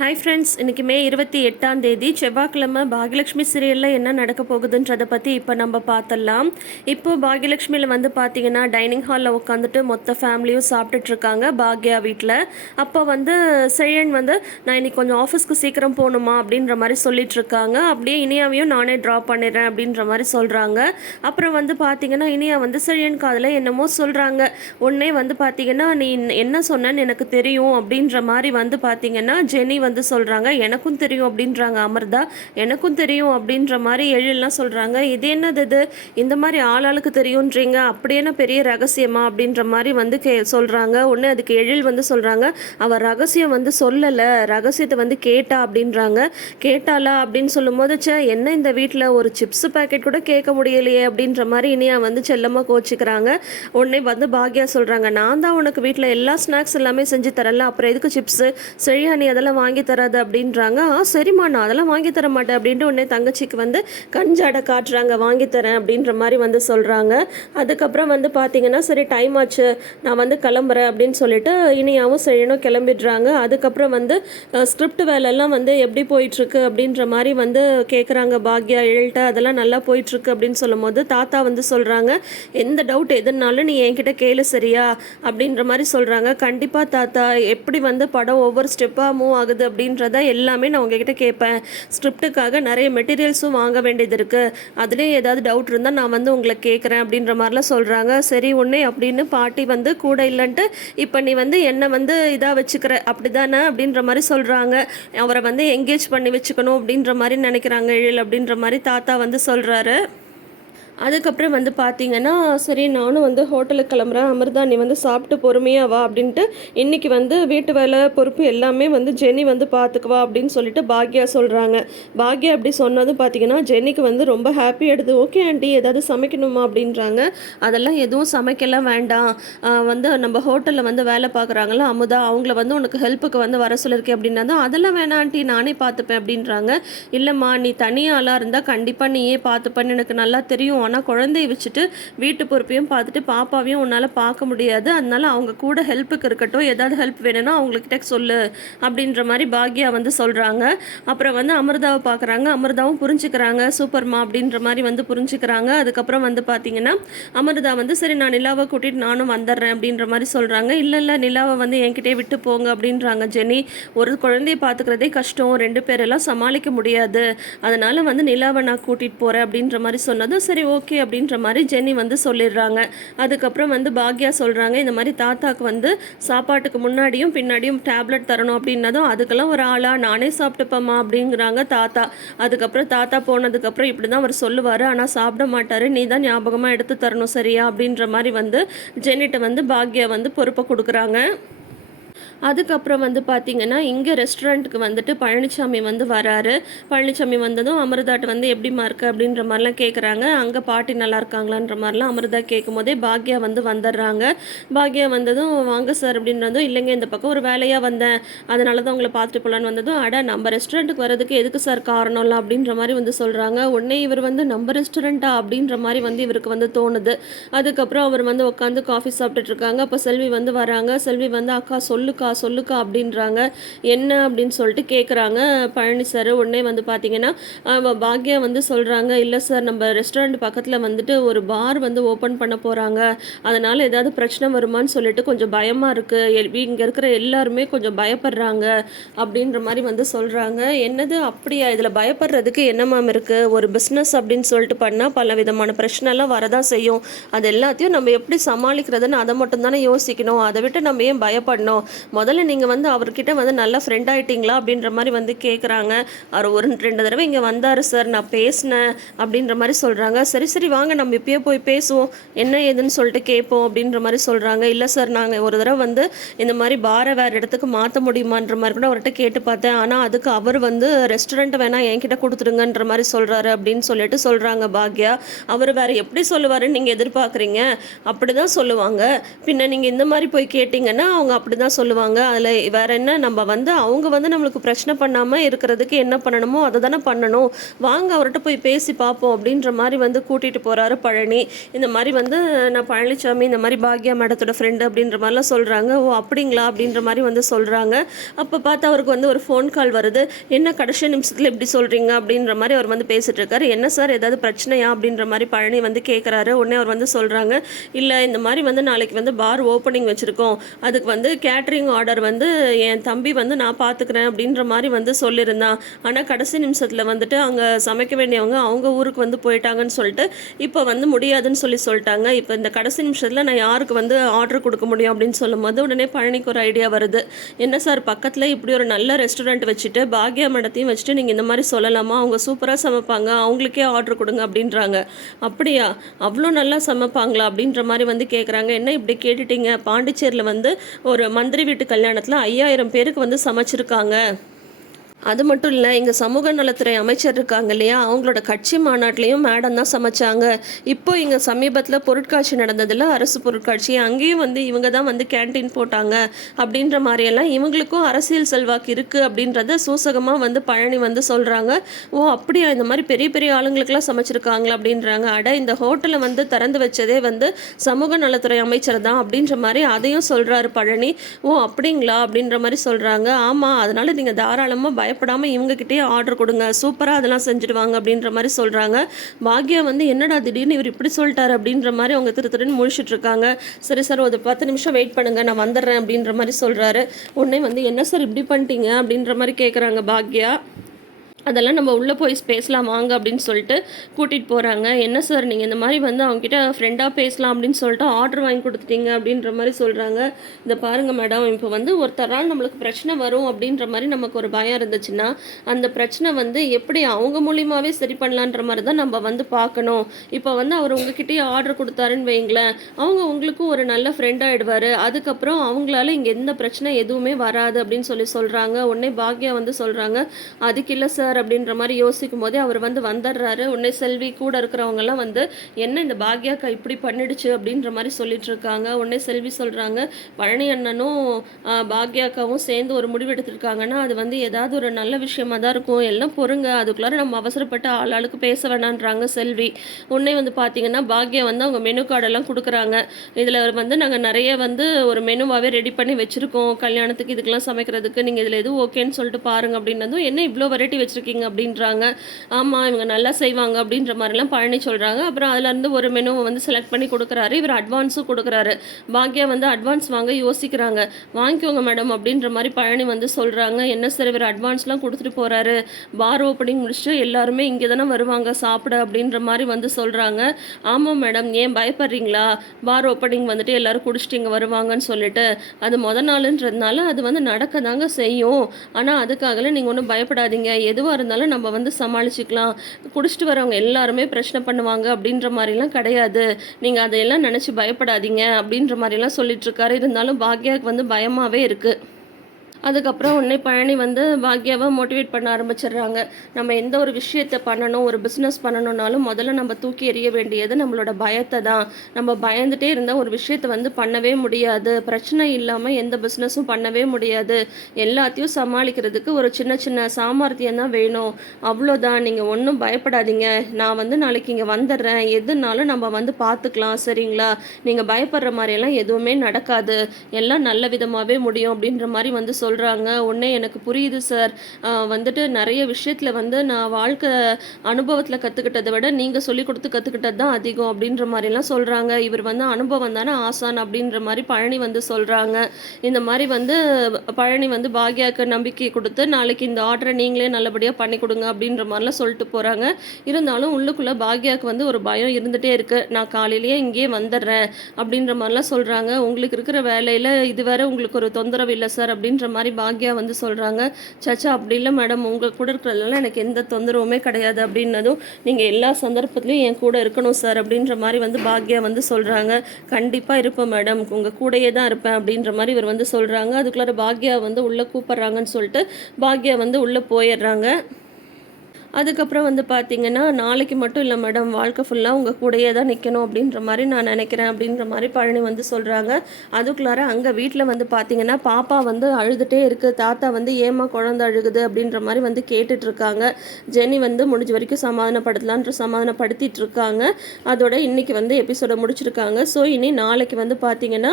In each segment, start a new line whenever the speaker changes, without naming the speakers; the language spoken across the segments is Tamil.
ஹாய் ஃப்ரெண்ட்ஸ் இன்றைக்கி மே இருபத்தி எட்டாம் தேதி செவ்வாய்க்கிழமை பாகியலட்சுமி சீரியலில் என்ன நடக்க போகுதுன்றதை பற்றி இப்போ நம்ம பார்த்துடலாம். இப்போது பாகியலட்சுமியில் வந்து பார்த்தீங்கன்னா டைனிங் ஹாலில் உட்காந்துட்டு மொத்த ஃபேமிலியும் சாப்பிட்டுட்ருக்காங்க பாக்யா வீட்டில் அப்போ வந்து செழியன் வந்து நான் இன்னைக்கு கொஞ்சம் ஆஃபீஸ்க்கு சீக்கிரம் போகணுமா? அப்படின்ற மாதிரி சொல்லிட்டுருக்காங்க அப்படியே இனியாவையும் நானே ட்ராப் பண்ணிடுறேன் அப்படின்ற மாதிரி சொல்கிறாங்க அப்புறம் வந்து பார்த்திங்கன்னா இனியா வந்து செழியன் காதில் என்னமோ சொல்கிறாங்க உடனே வந்து பார்த்திங்கன்னா நீ என்ன சொன்னேன்னு எனக்கு தெரியும். அப்படின்ற மாதிரி வந்து பார்த்திங்கன்னா ஜெனி வந்து சொல்கிறாங்க எனக்கும் தெரியும் அப்படின்றாங்க அமிர்தா. எனக்கும் தெரியும் அப்படின்ற மாதிரி எழிலாம் சொல்கிறாங்க இது என்னது இது? இந்த மாதிரி ஆளாளுக்கு தெரியுன்றீங்க? அப்படி என்ன பெரிய ரகசியமா? அப்படின்ற மாதிரி வந்து கே சொல்கிறாங்க உடனே அதுக்கு எழில் வந்து சொல்கிறாங்க அவள் ரகசியம் வந்து சொல்லலை. ரகசியத்தை வந்து கேட்டா அப்படின்றாங்க. கேட்டாளா? அப்படின்னு சொல்லும்போது சே என்ன இந்த வீட்டில் ஒரு சிப்ஸ் பாக்கெட் கூட கேட்க முடியலையே அப்படின்ற மாதிரி இனியா வந்து செல்லமாக கோச்சிக்கிறாங்க. உடனே வந்து பாக்யா சொல்கிறாங்க நான் தான் உனக்கு வீட்டில் எல்லா ஸ்நாக்ஸ் எல்லாமே செஞ்சு தரல. அப்புறம் எதுக்கு சிப்ஸு? சரியா நீ அதெல்லாம் வாங்கி தராது அப்படின்றாங்க. ஆ சரிம்மா நான் அதெல்லாம் வாங்கி தர மாட்டேன் அப்படின்ட்டு உடனே தங்கச்சிக்கு வந்து கஞ்சாடை காட்டுறாங்க வாங்கி தரேன் அப்படின்ற மாதிரி வந்து சொல்கிறாங்க அதுக்கப்புறம் வந்து பார்த்தீங்கன்னா சரி டைம் ஆச்சு நான் வந்து கிளம்புறேன் அப்படின்னு சொல்லிட்டு இனியாவும் சரினும் கிளம்பிடுறாங்க. அதுக்கப்புறம் வந்து ஸ்கிரிப்ட் வேலைலாம் வந்து எப்படி போயிட்டுருக்கு அப்படின்ற மாதிரி வந்து கேட்குறாங்க பாக்யா எழுட்ட அதெல்லாம் நல்லா போயிட்டுருக்கு அப்படின்னு சொல்லும் போது தாத்தா வந்து சொல்கிறாங்க எந்த டவுட் எதுனாலும் நீ என்கிட்ட கேளு சரியா? அப்படின்ற மாதிரி சொல்கிறாங்க கண்டிப்பாக தாத்தா எப்படி வந்து படம் ஒவ்வொரு ஸ்டெப்பாக மூவ் ஆகுது அப்படின்றத எல்லாமே நான் உங்ககிட்ட கேட்பேன். ஸ்கிரிப்டுக்காக நிறைய மெட்டீரியல்ஸும் வாங்க வேண்டியது இருக்குது அதுலேயும் ஏதாவது டவுட் இருந்தால் நான் வந்து உங்களை கேட்குறேன் அப்படின்ற மாதிரிலாம் சொல்கிறாங்க சரி உன்னே அப்படின்னு பாட்டி வந்து கூட இல்லைன்ட்டு இப்போ நீ வந்து என்னை வந்து இதாக வச்சுக்கிற அப்படி தானே அப்படின்ற மாதிரி சொல்கிறாங்க அவரை வந்து என்கேஜ் பண்ணி வச்சுக்கணும் அப்படின்ற மாதிரி நினைக்கிறாங்க எழில் அப்படின்ற மாதிரி தாத்தா வந்து சொல்கிறாரு அதுக்கப்புறம் வந்து பார்த்தீங்கன்னா சரி நானும் வந்து ஹோட்டலுக்கு கிளம்புறேன். அமிர்தா நீ வந்து சாப்பிட்டு பொறுமையாக வா அப்படின்ட்டு இன்றைக்கி வந்து வீட்டு வேலை பொறுப்பு எல்லாமே வந்து ஜெனி வந்து பார்த்துக்குவா அப்படின்னு சொல்லிட்டு பாக்யா சொல்கிறாங்க பாக்யா அப்படி சொன்னதும் பார்த்தீங்கன்னா ஜெனிக்கு வந்து ரொம்ப ஹாப்பி எடுது ஓகே ஆண்டி ஏதாவது சமைக்கணுமா? அப்படின்றாங்க. அதெல்லாம் எதுவும் சமைக்கலாம் வேண்டாம். வந்து நம்ம ஹோட்டலில் வந்து வேலை பார்க்குறாங்களா அமுதா அவங்கள வந்து உனக்கு ஹெல்ப்புக்கு வந்து வர சொல்லியிருக்கேன் அப்படின்னா தான் அதெல்லாம் வேணாம் ஆண்டி நானே பார்த்துப்பேன் அப்படின்றாங்க. இல்லைம்மா நீ தனியாக ஆளாக இருந்தால் கண்டிப்பாக நீயே பார்த்துப்பேன்னு எனக்கு நல்லா தெரியும். ஆனால் குழந்தைய வச்சுட்டு வீட்டு பொறுப்பையும் பார்த்துட்டு பாப்பாவையும் உன்னால் பார்க்க முடியாது. அதனால அவங்க கூட ஹெல்ப்புக்கு இருக்கட்டும் ஏதாவது ஹெல்ப் வேணும்னா அவங்கக்கிட்ட சொல்லு அப்படின்ற மாதிரி பாக்யா வந்து சொல்கிறாங்க அப்புறம் வந்து அமிர்தாவை பார்க்குறாங்க அமிர்தாவும் புரிஞ்சுக்கிறாங்க. சூப்பர்மா அப்படின்ற மாதிரி வந்து புரிஞ்சுக்கிறாங்க. அதுக்கப்புறம் வந்து பார்த்தீங்கன்னா அமிர்தா வந்து சரி நான் நிலாவை கூட்டிகிட்டு நானும் வந்துடுறேன் அப்படின்ற மாதிரி சொல்கிறாங்க இல்லை இல்லை நிலாவை வந்து என்கிட்டயே விட்டு போங்க அப்படின்றாங்க ஜெனி. ஒரு குழந்தைய பார்த்துக்கிறதே கஷ்டம். ரெண்டு பேரெல்லாம் சமாளிக்க முடியாது. அதனால் வந்து நிலாவை நான் கூட்டிகிட்டு போகிறேன் அப்படின்ற மாதிரி சொன்னதும் சரி ஓ ஓகே அப்படின்ற மாதிரி ஜெனி வந்து சொல்லிடுறாங்க. அதுக்கப்புறம் வந்து பாக்யா சொல்கிறாங்க இந்த மாதிரி தாத்தாக்கு வந்து சாப்பாட்டுக்கு முன்னாடியும் பின்னாடியும் டேப்லெட் தரணும் அப்படின்னதும் அதுக்கெல்லாம் ஒரு ஆளா நானே சாப்பிட்டுப்பேம்மா அப்படிங்கிறாங்க தாத்தா. அதுக்கப்புறம் தாத்தா போனதுக்கப்புறம் இப்படி தான் அவர் சொல்லுவார் ஆனால் சாப்பிட மாட்டார் நீ தான் ஞாபகமாக எடுத்து தரணும் சரியா அப்படின்ற மாதிரி வந்து ஜெனிட்ட வந்து பாக்யா வந்து பொறுப்பை கொடுக்குறாங்க. அதுக்கப்புறம் வந்து பார்த்தீங்கன்னா இங்கே ரெஸ்டாரண்ட்டுக்கு வந்துட்டு பழனிசாமி வந்து வராரு. பழனிசாமி வந்ததும் அமிர்தாட்ட வந்து எப்படிமா இருக்கு அப்படின்ற மாதிரிலாம் கேட்குறாங்க அங்கே பாட்டி நல்லா இருக்காங்களான்ற மாதிரிலாம் அமிர்தா கேட்கும் போதே பாக்யா வந்து வந்துடுறாங்க. பாக்யா வந்ததும் வாங்க சார் அப்படின்றதும் இல்லைங்க இந்த பக்கம் ஒரு வேலையாக வந்தேன். அதனால தான் உங்களை பார்த்துட்டு போகலான்னு வந்ததும் அட நம்ம ரெஸ்டாரண்ட்டுக்கு வரதுக்கு எதுக்கு சார் காரணம்லாம் அப்படின்ற மாதிரி வந்து சொல்கிறாங்க உடனே இவர் வந்து நம்ம ரெஸ்டாரண்ட்டா அப்படின்ற மாதிரி வந்து இவருக்கு வந்து தோணுது. அதுக்கப்புறம் அவர் வந்து உட்காந்து காஃபி சாப்பிட்டுட்டு இருக்காங்க. அப்போ செல்வி வந்து வராங்க. செல்வி வந்து அக்கா சொல்லுக்கா. சொல்லுக்கா அப்படின்றாங்க. என்ன அப்படின்னு சொல்லிட்டு கேட்குறாங்க பழனி சார் உடனே வந்து பார்த்தீங்கன்னா பாக்யா வந்து சொல்கிறாங்க இல்லை சார் நம்ம ரெஸ்டாரண்ட் பக்கத்தில் வந்துட்டு ஒரு பார் வந்து ஓப்பன் பண்ண போகிறாங்க அதனால் ஏதாவது பிரச்சனை வருமான்னு சொல்லிட்டு கொஞ்சம் பயமாக இருக்குது இங்கே இருக்கிற எல்லாருமே கொஞ்சம் பயப்படுறாங்க. அப்படின்ற மாதிரி வந்து சொல்கிறாங்க என்னது அப்படியா? இதில் பயப்படுறதுக்கு என்ன மேம் இருக்குது ஒரு பிஸ்னஸ் அப்படின்னு சொல்லிட்டு பண்ணால் பல விதமான பிரச்சனைலாம் வரதான் செய்யும். அது எல்லாத்தையும் நம்ம எப்படி சமாளிக்கிறதுன்னு அதை மட்டும் தானே யோசிக்கணும். அதை விட்டு நம்ம ஏன் பயப்படணும்? முதல்ல நீங்கள் வந்து அவர்கிட்ட வந்து நல்லா ஃப்ரெண்ட் ஆகிட்டீங்களா அப்படின்ற மாதிரி வந்து கேட்குறாங்க அவர் ஒரு ரெண்டு தடவை இங்கே வந்தார் சார் நான் பேசினேன் அப்படின்ற மாதிரி சொல்கிறாங்க சரி சரி வாங்க. நம்ம இப்பயே போய் பேசுவோம். என்ன ஏதுன்னு சொல்லிட்டு கேட்போம் அப்படின்ற மாதிரி சொல்கிறாங்க இல்லை சார் நாங்கள் ஒரு தடவை வந்து இந்த மாதிரி பாரை வேறு இடத்துக்கு மாற்ற முடியுமான்ற மாதிரி கூட அவர்கிட்ட கேட்டு பார்த்தேன். ஆனால் அதுக்கு அவர் வந்து ரெஸ்டாரண்ட் வேணால் என்கிட்ட கொடுத்துருங்கன்ற மாதிரி சொல்கிறாரு அப்படின்னு சொல்லிட்டு சொல்கிறாங்க பாக்யா. அவர் வேறு எப்படி சொல்லுவாருன்னு நீங்கள் எதிர்பார்க்குறீங்க? அப்படி தான் சொல்லுவாங்க. பின்ன நீங்கள் இந்த மாதிரி போய் கேட்டிங்கன்னா அவங்க அப்படி தான் சொல்லுவாங்க. பண்ணுவாங்க அதில் வேற என்ன? நம்ம வந்து அவங்க வந்து நம்மளுக்கு பிரச்சனை பண்ணாமல் இருக்கிறதுக்கு என்ன பண்ணணுமோ அதை தானே பண்ணணும். வாங்க அவர்கிட்ட போய் பேசி பார்ப்போம் அப்படின்ற மாதிரி வந்து கூட்டிகிட்டு போகிறாரு பழனி. இந்த மாதிரி வந்து நான் பழனிசாமி இந்த மாதிரி பாக்யா மேடத்தோட ஃப்ரெண்டு அப்படின்ற மாதிரிலாம் சொல்கிறாங்க ஓ அப்படிங்களா? அப்படின்ற மாதிரி வந்து சொல்கிறாங்க அப்போ பார்த்து அவருக்கு வந்து ஒரு ஃபோன் கால் வருது. என்ன கடைசி நிமிஷத்தில் எப்படி சொல்கிறீங்க அப்படின்ற மாதிரி அவர் வந்து பேசிகிட்டு இருக்காரு. என்ன சார்? ஏதாவது பிரச்சனையா? அப்படின்ற மாதிரி பழனி வந்து கேட்குறாரு உடனே அவர் வந்து சொல்கிறாங்க இல்லை இந்த மாதிரி வந்து நாளைக்கு வந்து பார் ஓப்பனிங் வச்சுருக்கோம். அதுக்கு வந்து கேட்ரிங் ஆர்டர் வந்து என் தம்பி வந்து நான் பார்த்துக்கிறேன் அப்படின்ற மாதிரி வந்து சொல்லியிருந்தான் ஆனால் கடைசி நிமிஷத்தில் வந்துட்டு அங்கே சமைக்க வேண்டியவங்க அவங்க ஊருக்கு வந்து போயிட்டாங்கன்னு சொல்லிட்டு இப்போ வந்து முடியாதுன்னு சொல்லி சொல்லிட்டாங்க. இப்போ இந்த கடைசி நிமிஷத்தில் நான் யாருக்கு வந்து ஆர்டர் கொடுக்க முடியும் அப்படின்னு சொல்லும்போது உடனே பழனிக்கு ஒரு ஐடியா வருது. என்ன சார் பக்கத்தில் இப்படி ஒரு நல்ல ரெஸ்டாரண்ட் வச்சுட்டு பாக்யா மடத்தையும் வச்சுட்டு நீங்கள் இந்த மாதிரி சொல்லலாமா? அவங்க சூப்பராக சமைப்பாங்க. அவங்களுக்கே ஆர்டர் கொடுங்க அப்படின்றாங்க. அப்படியா? அவ்வளோ நல்லா சமைப்பாங்களா? அப்படின்ற மாதிரி வந்து கேட்குறாங்க என்ன இப்படி கேட்டுட்டீங்க? பாண்டிச்சேரியில் வந்து ஒரு மந்திரி வீட்டு கல்யாணத்தில் ஐயாயிரம் பேருக்கு வந்து சமைச்சிருக்காங்க. அது மட்டும் இல்லை இங்கே சமூக நலத்துறை அமைச்சர் இருக்காங்க இல்லையா அவங்களோட கட்சி மாநாட்டிலையும் மேடம் தான் சமைச்சாங்க. இப்போ இங்கே சமீபத்தில் பொருட்காட்சி நடந்ததில் அரசு பொருட்காட்சி அங்கேயும் வந்து இவங்க தான் வந்து கேன்டீன் போட்டாங்க அப்படின்ற மாதிரியெல்லாம் இவங்களுக்கும் அரசியல் செல்வாக்கு இருக்குது அப்படின்றத சூசகமாக வந்து பழனி வந்து சொல்கிறாங்க ஓ அப்படியா இந்த மாதிரி பெரிய பெரிய ஆளுங்களுக்கெல்லாம் சமைச்சிருக்காங்களா அப்படின்றாங்க. அட இந்த ஹோட்டலை வந்து திறந்து வச்சதே வந்து சமூக நலத்துறை அமைச்சர் தான் அப்படின்ற மாதிரி அதையும் சொல்கிறாரு பழனி. ஓ அப்படிங்களா அப்படின்ற மாதிரி சொல்கிறாங்க ஆமாம் அதனால் நீங்கள் தாராளமாக பயப்படாமல் இவங்ககிட்டயே ஆர்டர் கொடுங்க. சூப்பராக அதெல்லாம் செஞ்சுடுவாங்க அப்படின்ற மாதிரி சொல்கிறாங்க பாக்யா வந்து என்னடா திடீர்னு இவர் இப்படி சொல்லிட்டாரு? அப்படின்ற மாதிரி அவங்க திரு திருன்னு முழிச்சிட்டு இருக்காங்க. சரி சார் ஒரு பத்து நிமிஷம் வெயிட் பண்ணுங்கள் நான் வந்துடுறேன். அப்படின்ற மாதிரி சொல்கிறாரு உடனே வந்து என்ன சார் இப்படி பண்ணிட்டீங்க? அப்படின்ற மாதிரி கேட்குறாங்க பாக்யா. அதெல்லாம் நம்ம உள்ளே போய் பேசலாம் வாங்க அப்படின்னு சொல்லிட்டு கூட்டிகிட்டு போகிறாங்க என்ன சார் நீங்கள் இந்த மாதிரி வந்து அவங்ககிட்ட ஃப்ரெண்டாக பேசலாம் அப்படின்னு சொல்லிட்டு ஆர்டர் வாங்கி கொடுத்துட்டீங்க அப்படின்ற மாதிரி சொல்கிறாங்க இதை பாருங்கள் மேடம் இப்போ வந்து ஒருத்தரால் நம்மளுக்கு பிரச்சனை வரும் அப்படின்ற மாதிரி நமக்கு ஒரு பயம் இருந்துச்சுன்னா அந்த பிரச்சனை வந்து எப்படி அவங்க மூலியமாகவே சரி பண்ணலான்ற மாதிரி தான் நம்ம வந்து பார்க்கணும். இப்போ வந்து அவர் உங்ககிட்டயே ஆர்டர் கொடுத்தாருன்னு வைங்களேன் அவங்க உங்களுக்கும் ஒரு நல்ல ஃப்ரெண்ட் ஆகிடுவார் அதுக்கப்புறம் அவங்களால இங்கே எந்த பிரச்சனை எதுவுமே வராது அப்படின்னு சொல்லி சொல்கிறாங்க உடனே பாக்யா வந்து சொல்கிறாங்க அதுக்கு இல்லை சார் அப்படின்ற மாதிரி யோசிக்கும் போதே அவர் வந்து வந்துடுறாரு. உடனே செல்வி கூட இருக்கிறவங்கலாம் வந்து என்ன இந்த பாக்யாக்கா இப்படி பண்ணிடுச்சு? அப்படின்ற மாதிரி சொல்லிட்டு இருக்காங்க. உடனே செல்வி சொல்கிறாங்க பழனி அண்ணனும் பாக்யாக்காவும் சேர்ந்து ஒரு முடிவு எடுத்திருக்காங்கன்னா அது வந்து ஏதாவது ஒரு நல்ல விஷயமா தான் இருக்கும். எல்லாம் பொறுங்க அதுக்குள்ளார நம்ம அவசரப்பட்டு ஆள் ஆளுக்கு பேச வேணான்றாங்க செல்வி. உடனே வந்து பார்த்தீங்கன்னா பாக்யா வந்து அவங்க மெனு கார்டெல்லாம் கொடுக்குறாங்க. இதில் வந்து நாங்கள் நிறைய வந்து ஒரு மெனுவாகவே ரெடி பண்ணி வச்சுருக்கோம். கல்யாணத்துக்கு இதுக்கெல்லாம் சமைக்கிறதுக்கு நீங்கள் இதில் எது ஓகேன்னு சொல்லிட்டு பாருங்க அப்படின்னதும் என்ன இவ்வளோ வெரைட்டி வச்சுருக்கீங்க அப்படின்றாங்க. ஆமாம் இவங்க நல்லா செய்வாங்க அப்படின்ற மாதிரிலாம் பழனி சொல்கிறாங்க அப்புறம் அதுலேருந்து ஒரு மெனுவை வந்து செலக்ட் பண்ணி கொடுக்குறாரு. இவர் அட்வான்ஸும் கொடுக்குறாரு. பாக்யா வந்து அட்வான்ஸ் வாங்க யோசிக்கிறாங்க. வாங்கிக்கோங்க மேடம் அப்படின்ற மாதிரி பழனி வந்து சொல்கிறாங்க என்ன சார் இவர் அட்வான்ஸ்லாம் கொடுத்துட்டு போகிறாரு பார் ஓப்பனிங் முடிச்சுட்டு எல்லாருமே இங்கே தானே வருவாங்க சாப்பிட அப்படின்ற மாதிரி வந்து சொல்கிறாங்க ஆமாம் மேடம் ஏன் பயப்படுறீங்களா? பார் ஓப்பனிங் வந்துட்டு எல்லாரும் குடிச்சிட்டு இங்கே வருவாங்கன்னு சொல்லிட்டு. அது முத நாளுன்றதுனால அது வந்து நடக்க தாங்க செய்யும். ஆனால் அதுக்காகலாம் நீங்கள் ஒன்றும் பயப்படாதீங்க. எதுவாக இருந்தாலும் நம்ம வந்து சமாளிச்சுக்கலாம். குடிச்சிட்டு வரவங்க எல்லாருமே பிரச்சனை பண்ணுவாங்க அப்படின்ற மாதிரிலாம் கிடையாது. நீங்கள் அதையெல்லாம் நினச்சி பயப்படாதீங்க அப்படின்ற மாதிரிலாம் சொல்லிட்டு இருக்காரு. இருந்தாலும் பாக்யாவுக்கு வந்து பயமாகவே இருக்குது அதுக்கப்புறம் உடனே பழனி வந்து பாக்யாவை மோட்டிவேட் பண்ண ஆரம்பிச்சிடுறாங்க. நம்ம எந்த ஒரு விஷயத்தை பண்ணணும் ஒரு பிஸ்னஸ் பண்ணணும்னாலும் முதல்ல நம்ம தூக்கி எறிய வேண்டியது நம்மளோட பயத்தை தான். நம்ம பயந்துட்டே இருந்தால் ஒரு விஷயத்தை வந்து பண்ணவே முடியாது. பிரச்சனை இல்லாமல் எந்த பிஸ்னஸும் பண்ணவே முடியாது. எல்லாத்தையும் சமாளிக்கிறதுக்கு ஒரு சின்ன சின்ன சாமர்த்தியம் தான் வேணும். அவ்வளோதான் நீங்கள் ஒன்றும் பயப்படாதீங்க. நான் வந்து நாளைக்கு இங்கே வந்துடுறேன். எதுனாலும் நம்ம வந்து பார்த்துக்கலாம் சரிங்களா? நீங்கள் பயப்படுற மாதிரியெல்லாம் எதுவுமே நடக்காது. எல்லாம் நல்ல விதமாகவே முடியும் அப்படின்ற மாதிரி வந்து சொல்கிறாங்க உடனே எனக்கு புரியுது சார் வந்துட்டு நிறைய விஷயத்தில் வந்து நான் வாழ்க்கை அனுபவத்தில் கற்றுக்கிட்டதை விட நீங்கள் சொல்லி கொடுத்து கற்றுக்கிட்டது தான் அதிகம் அப்படின்ற மாதிரிலாம் சொல்கிறாங்க இவர் வந்து அனுபவம் தானே ஆசான் அப்படின்ற மாதிரி பழனி வந்து சொல்கிறாங்க இந்த மாதிரி வந்து பழனி வந்து பாக்யாவுக்கு நம்பிக்கை கொடுத்து நாளைக்கு இந்த ஆர்டரை நீங்களே நல்லபடியாக பண்ணி கொடுங்க அப்படின்ற மாதிரிலாம் சொல்லிட்டு போகிறாங்க இருந்தாலும் உள்ளுக்குள்ளே பாக்யாவுக்கு வந்து ஒரு பயம் இருந்துகிட்டே இருக்குது நான் காலையிலேயே இங்கேயே வந்துடுறேன் அப்படின்ற மாதிரிலாம் சொல்கிறாங்க உங்களுக்கு இருக்கிற வேலையில் இதுவரை உங்களுக்கு ஒரு தொந்தரவு இல்லை சார் அப்படின்ற மாதிரி மாதிரி பாக்யா வந்து சொல்கிறாங்க சச்சா அப்படி இல்லை மேடம். உங்கள் கூட இருக்கிறதுனால எனக்கு எந்த தொந்தரவுமே கிடையாது அப்படின்னதும் நீங்கள் எல்லா சந்தர்ப்பத்துலையும் என் கூட இருக்கணும் சார் அப்படின்ற மாதிரி வந்து பாக்யா வந்து சொல்கிறாங்க கண்டிப்பாக இருப்பேன் மேடம். உங்கள் கூடயே தான் இருப்பேன் அப்படின்ற மாதிரி இவர் வந்து சொல்கிறாங்க அதுக்குள்ளார பாக்யா வந்து உள்ளே கூப்பிட்றாங்கன்னு சொல்லிட்டு பாக்யா வந்து உள்ளே போயிடுறாங்க. அதுக்கப்புறம் வந்து பார்த்தீங்கன்னா நாளைக்கு மட்டும் இல்லை மேடம் வாழ்க்கை ஃபுல்லாக உங்கள் கூடயே தான் நிற்கணும் அப்படின்ற மாதிரி நான் நினைக்கிறேன் அப்படின்ற மாதிரி பழனி வந்து சொல்கிறாங்க அதுக்குள்ளார அங்கே வீட்டில் வந்து பார்த்தீங்கன்னா பாப்பா வந்து அழுதுகிட்டே இருக்குது தாத்தா வந்து ஏமா குழந்த அழுகுது? அப்படின்ற மாதிரி வந்து கேட்டுட்ருக்காங்க ஜெனி வந்து முடிஞ்ச வரைக்கும் சமாதானப்படுத்தலான்ற சமாதானப்படுத்திட்டு இருக்காங்க அதோட இன்னைக்கு வந்து எபிசோடை முடிச்சிருக்காங்க. ஸோ இனி நாளைக்கு வந்து பார்த்தீங்கன்னா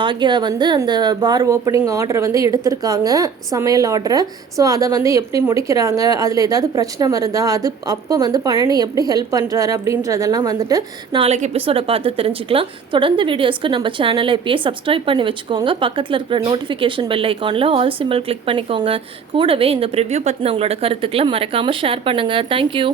பாக்யா வந்து அந்த பார் ஓப்பனிங் ஆர்டரை வந்து எடுத்திருக்காங்க சமையல் ஆர்டரை ஸோ அதை வந்து எப்படி முடிக்கிறாங்க அதில் ஏதாவது பிரச்சனை பிரச்சனை வருதா அது அப்போ வந்து பழனி எப்படி ஹெல்ப் பண்ணுறாரு அப்படின்றதெல்லாம் வந்துட்டு நாளைக்கு எபிசோடை பார்த்து தெரிஞ்சுக்கலாம். தொடர்ந்து வீடியோஸ்க்கு நம்ம சேனலை இப்பயே சப்ஸ்கிரைப் பண்ணி வச்சுக்கோங்க. பக்கத்தில் இருக்கிற நோட்டிஃபிகேஷன் பெல் ஐக்கானில் ஆல் சிம்பிள் கிளிக் பண்ணிக்கோங்க. கூடவே இந்த ப்ரிவ்யூ பற்றின உங்களோட கருத்துக்களை மறக்காமல் ஷேர் பண்ணுங்கள் தேங்க்யூ